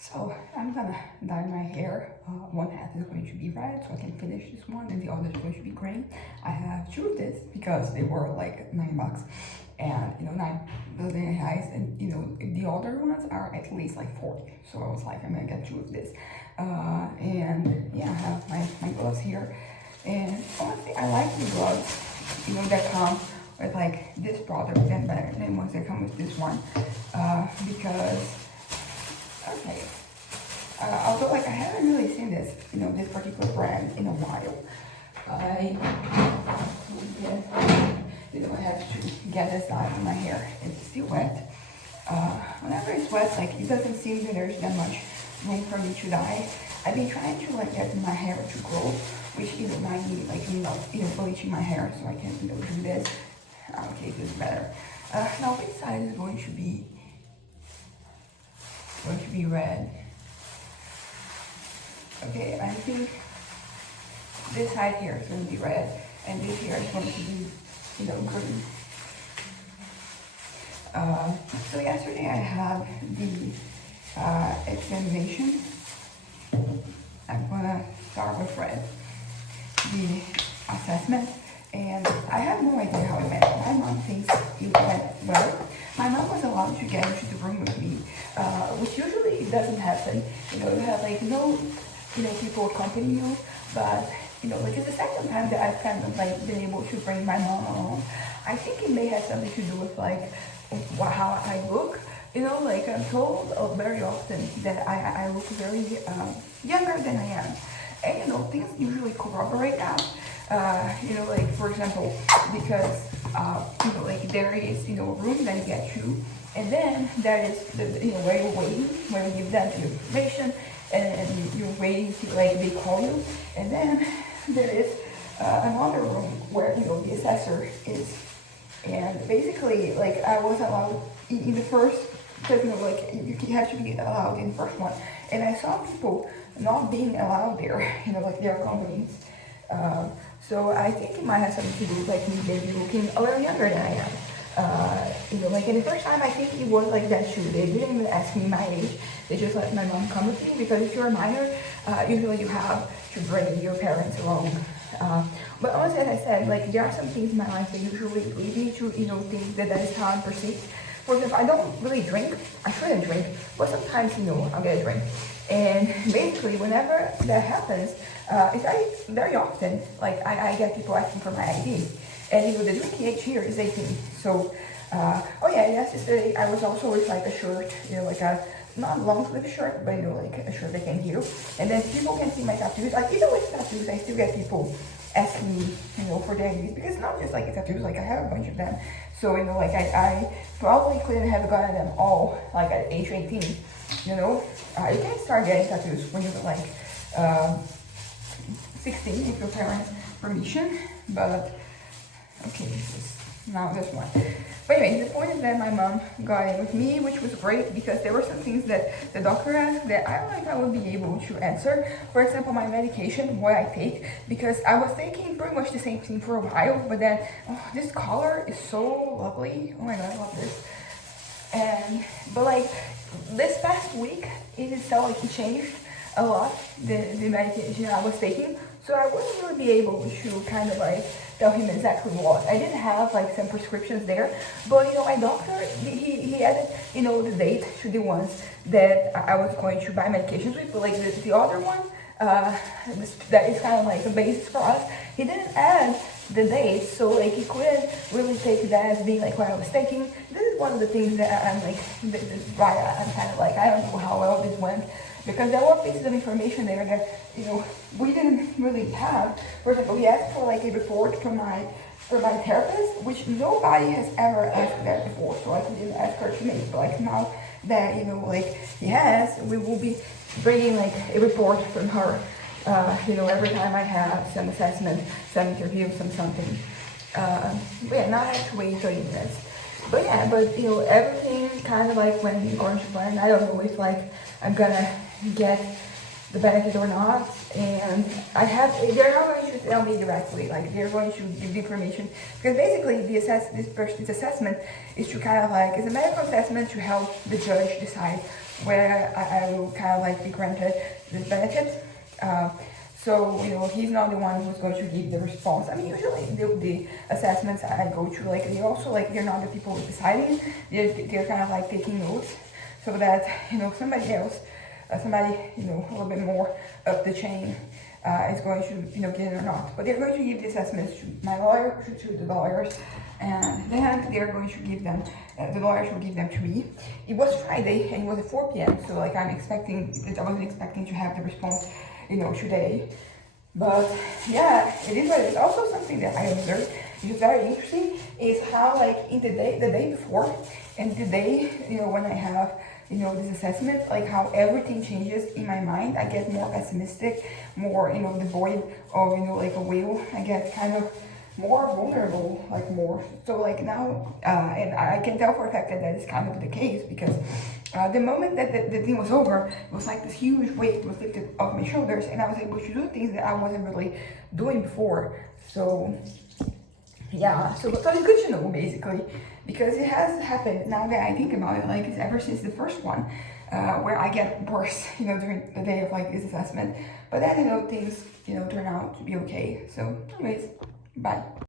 So I'm gonna dye my hair. One half is going to be red, so I can finish this one, and the other is going to be green. I have two of this because they were like $9, and you know, 9 reais, and you know, the other ones are at least like 40. So I was like, I'm gonna get two of this. And yeah, I have my gloves here, and honestly, I like the gloves, you know, that come with like this product and better than ones that come with this one, because okay. Although like I haven't really seen this, you know, this particular brand in a while. I you know, I have to get this out of my hair. It's still wet. Whenever it's wet, like it doesn't seem that there's that much room for me to dye. I've been trying to like get my hair to grow, which you know might be like bleaching my hair so I can do this. Okay, this is better. Now this side is going to be red. Okay, I think this side here is going to be red, and this here is going to be, you know, green. So yesterday I had the examination. I'm gonna start with red, the assessment, and I have no idea how it went. My mom thinks it went well. My mom was allowed to get into the room with me, which usually doesn't happen. You know, you have like no, you know, people accompany you, but you know, like it's the second time that I've kind of like been able to bring my mom along. I think it may have something to do with like how I look. You know, like I'm told very often that I look very younger than I am. And you know, things usually corroborate that. You know, like for example, because you know, like there is, you know, a room that you get to, and then there is the, you know, where you're waiting, where you give them the information, and you're waiting to like they call you, and then there is another room where, you know, the assessor is. And basically, like I was allowed in the first, because you know, like you have to be allowed in the first one, and I saw people not being allowed there, you know, like their companies. So I think it might have something to do with like me maybe looking a little younger than I am. You know, like in the first time, I think it was like that too. They didn't even ask me my age. They just let my mom come with me because if you're a minor, usually you have to bring your parents along. But honestly, as I said, like there are some things in my life that usually lead me to, you know, think that that is how I'm perceived. For example, I don't really drink. I shouldn't drink, but sometimes, you know, I'll get a drink. And basically, whenever that happens, it's very often, like I get people asking for my ID. And you know, the drinking age here is 18. So, oh yeah, yesterday I was also with like a shirt, you know, like a not long sleeve shirt, but you know, like a shirt that can heal. And then people can see my tattoos. Like even with tattoos, I still get people asking me, you know, for their IDs, because it's not just like tattoos. Like I have a bunch of them. So you know, like I probably couldn't have gotten them all like at age 18. You know, you can start getting tattoos when you're like 16 if your parents permission, but okay, this is now this one. But anyway, the point is that my mom got in with me, which was great because there were some things that the doctor asked that I don't think I would be able to answer. For example, my medication, what I take, because I was taking pretty much the same thing for a while, but then this color is so lovely. Oh my god, I love this. And but like this past week, it felt like it changed a lot, the medication I was taking. So I wouldn't really be able to kind of like tell him exactly what. I did have like some prescriptions there, but you know, my doctor, he added, you know, the date to the ones that I was going to buy medications with, but like the other one, that is kind of like a basis for us, he didn't add the date, so like he couldn't really take that as being like what I was taking. This is one of the things that I'm like, this is why I'm kind of like, I don't know how well this went, because there were pieces of information there that, you know, we didn't really have. For example, we asked for like a report from my therapist, which nobody has ever asked that before, so I didn't ask her to make. But like now that, you know, like yes, we will be bringing like a report from her, you know, every time I have some assessment, some interview, some something. But yeah, now I have to wait 30 minutes. But yeah, but you know, everything kind of like went according to plan. I don't know if like I'm gonna get the benefit or not, and they're not going to tell me directly, like they're going to give the information, because basically this assessment is to kind of like, it's a medical assessment to help the judge decide where I will kind of like be granted this benefit. So, you know, he's not the one who's going to give the response. I mean, usually the assessments I go through, like, they also, like, they're not the people deciding. They're kind of like taking notes so that, you know, somebody else, somebody, you know, a little bit more up the chain is going to, you know, get it or not. But they're going to give the assessments to my lawyer, to the lawyers, and then they're going to give them, the lawyers will give them to me. It was Friday and it was at 4 p.m. So, like, I wasn't expecting to have the response, you know, today. But yeah, it is what it is. Also, something that I observed, which is very interesting, is how, like, in the day before and the day, you know, when I have, you know, this assessment, like, how everything changes in my mind. I get more pessimistic, more, you know, devoid of, you know, like, a will. I get kind of more vulnerable, like, more. So, like, now, and I can tell for a fact that that is kind of the case, because the moment that the thing was over, it was like this huge weight was lifted off my shoulders, and I was able to do things that I wasn't really doing before. So yeah, so it's good to know, basically, because it has happened, now that I think about it, like, it's ever since the first one, where I get worse, you know, during the day of, like, this assessment. But then, you know, things, you know, turn out to be okay. So anyways, bye.